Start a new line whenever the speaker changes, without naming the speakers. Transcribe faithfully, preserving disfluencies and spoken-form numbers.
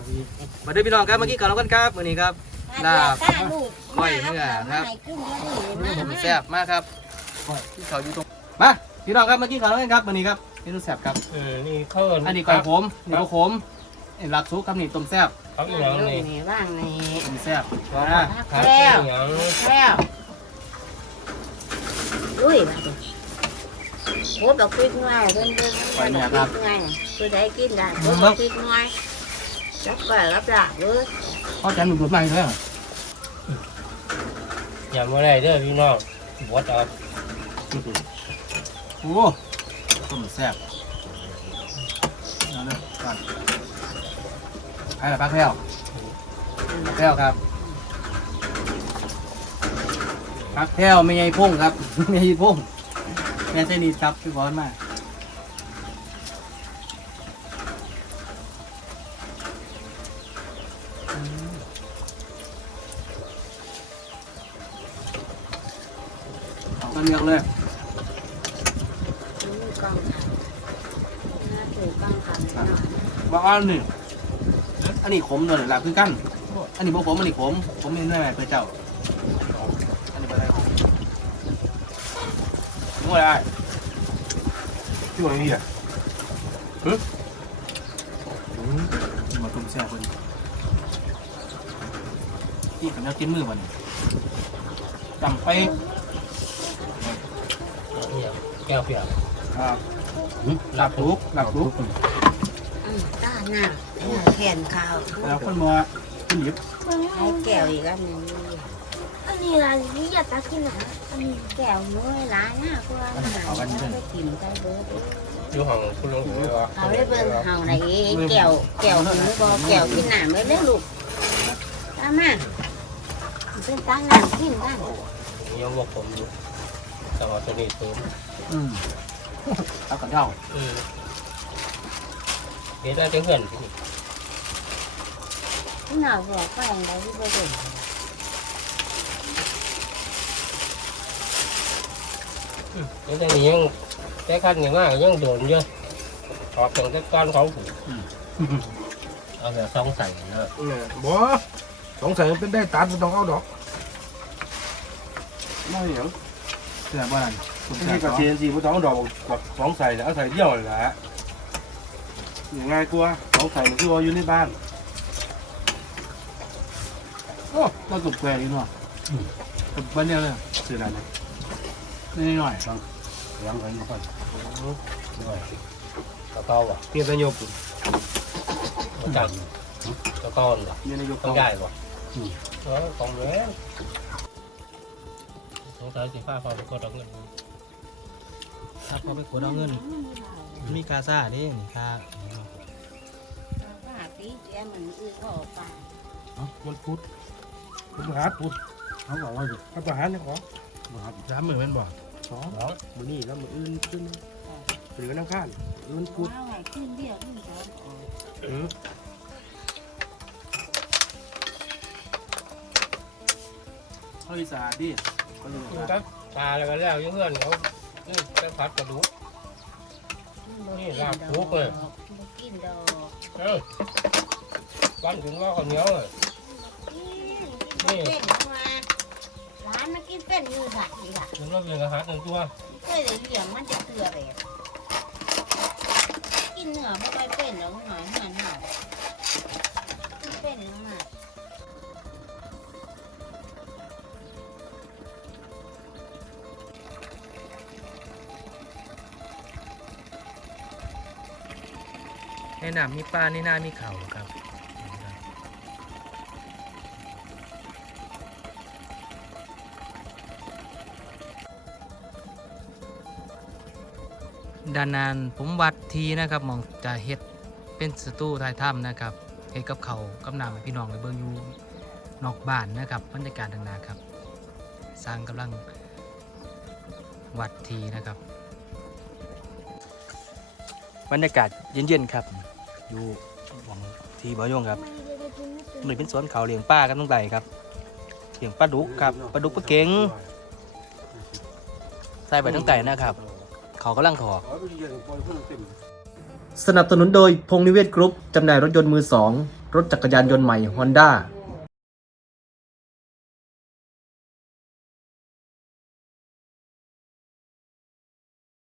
มาด้วยพี่น้องครับเมื่อกี้ก่อนแล้วกันครับวันนี้ครับลาบก้อยเนื้อครับแซ่บมากครับที่เขาอยู่ตรงมาพี่น้องครับเมื่อกี้ก่อนแล้วกันครับวันนี้ครับเมนูแซ่บครับ
เออนี่เขาอั
อันนี้ก้อยขมนี่ก้อยขมหลับซุปครับนี่ต้มแซ่บ
เขาอย่างนี้
นี่ว่างนี่
ต้มแซ่บนะ
แล้วแล้วอุ้ยโอ้แบบคิดง่ายเดินเดินแบบคิดง่ายคือได้กินได้โอ้แบบคิดง่ายรับไปรับหลักเลย
พ่อแจมหนุ่มๆมาเลย
อย่ามาได้เด้อพี่น้องวัดเอา
โอ้ต้มแซ่บเอาเลยก่อนให้ละพักแล้วพักแล้วครับพักแถวไม่ใหญ่พุ่งครับไม่ใหญ่พุ่งแม่เส้นนี้ครับพี่บอลมากเอาเลือกเลยบ้านนี่อันนี้ขมเลยหลับคือกันอันนี้บ่ขมอันนี้ขมขมนี่แม่เพื่อเจ้าอันนี้บ่ได้ขมนี่ว่าได้ที่ว่านี่อ่ะฮึมาตุ่มแซ่บพอดีที่ผมจะกินมือมันจำไป
แก้วเปียก
ครับหลับลุกหลับลุก
ตาหน้าแขนขาว
แล้วคนมาขึ้นหยิบ
ให้แก้วอีกอันนึง
อันนี้ร้านนี้อยากจะกินอ่ะอันนี้
แก้วน้อยร้านหน้าก็ไม่ได้กินได้เบิร์ด
อยู่ห้องคุณลุงอยู่วะ
เขาได้เบิ่งเฮาไหนแก้วแก้วหนูบ่แก้วกินน้ำไม่ได้ลูกตามมาเป็นตาหน้ากินได้
ยังบอกผมอยู่จังหวัดสนิทผม
อืมเอากับเจ้า
อืมเดี๋ยวได้เพื่อนที่นี่
หน้าบอกไปอย่างไรที่บ่เบิ่ง
เดี๋ยวจะมียังแค่ขั้นอย่างว่ายังโดนเยอะออกจากก้อนเขาผูเอาแบบซองใส่เนอะ
บ่สงสัยมันเป็นได้ตัดมันต้องเอาดอก
ไม่เหนียวเสือบ้านคุณ
นี่
แซ่
ก็
บ
เทียนสีมันต้องเอาดอกแบบสองใส่แล้วเอาใส่เดี่ยวเลยแหละอย่างง่ายกว่าสองใส่มันคือว่าอยู่ในบ้าน
โอ้เราตุกแกอีกหน่อยตุกบ้านเดียวเลย
สื่ออะไรนะ
นี่หน่อย
ยังไงมาก่อน
ตะเกาอ่ะ
เพียงแต่โยก
มาจับตะเกาเหรอ
เนี่ยนายก
ต้องใหญ่ป่ะเออของเลี้ยงสงสัยสีฟ้าพอไปกดเอาเงิน
ถ้าเขาไปกดเอาเงินมีคาซ่าดินี่คา
ว่าปีเสียมันอื้อก็ออกไป
มันพุดมันประหารพุด
เขาบอกว่า
มันประหารเนี่ยขอ
สามหมื่นเป็นบ่
สองมือนี่แล้วมืออื่นขึ้นหรือน้ำข้านมันพุด
ว่าไงขึ้นเดียวขึ้นสอง
เออ
เขาอีสานดิเขาอยู่
กินกับปลาแล้วก็แล้วยังเพื่อนเขานี่ไปผัดกระดูก
กินดอก
เออวันถึงว่าข้าวเหนียวเลย
นี่มาร้านมากินเป็นยืดหักดีค่ะ
ถึงเราเรียนอาหารหนึ่งตัว
เคยเหลี่ยมมันจะเกลือแบบกินเนื้อไม่ค่อยเป็นแล้วหน่อยหน่อยหน่อยเป็นมาก
ในหนามมีปลาในนามีเขาครับด้านนั้นผมวัดทีนะครับมองจะเฮ็ดเป็นสตูท้ายถ้ำนะครับเฮ็ดกับเขากับน้ำให้พี่น้องไปเบิ่งอยู่นอกบ้านนะครับบรรยากาศดังนาครับสร้างกำลังวัดทีนะครับบรรยากาศเย็นๆครับอยู่ของทีบ่อยงครับนี่เป็นสวนเขาเลี้ยงปลากันตรงไหนครับเลี้ยงปลาดุกครับปลาดุกปลาเก๋งใส่ไปตั้งแต่นะครับเขากำลังถอสนับสนุนโดยพงนิเวศกรุ๊ปจำหน่ายรถยนต์มือสองรถจักรยานยนต์ใหม่ Honda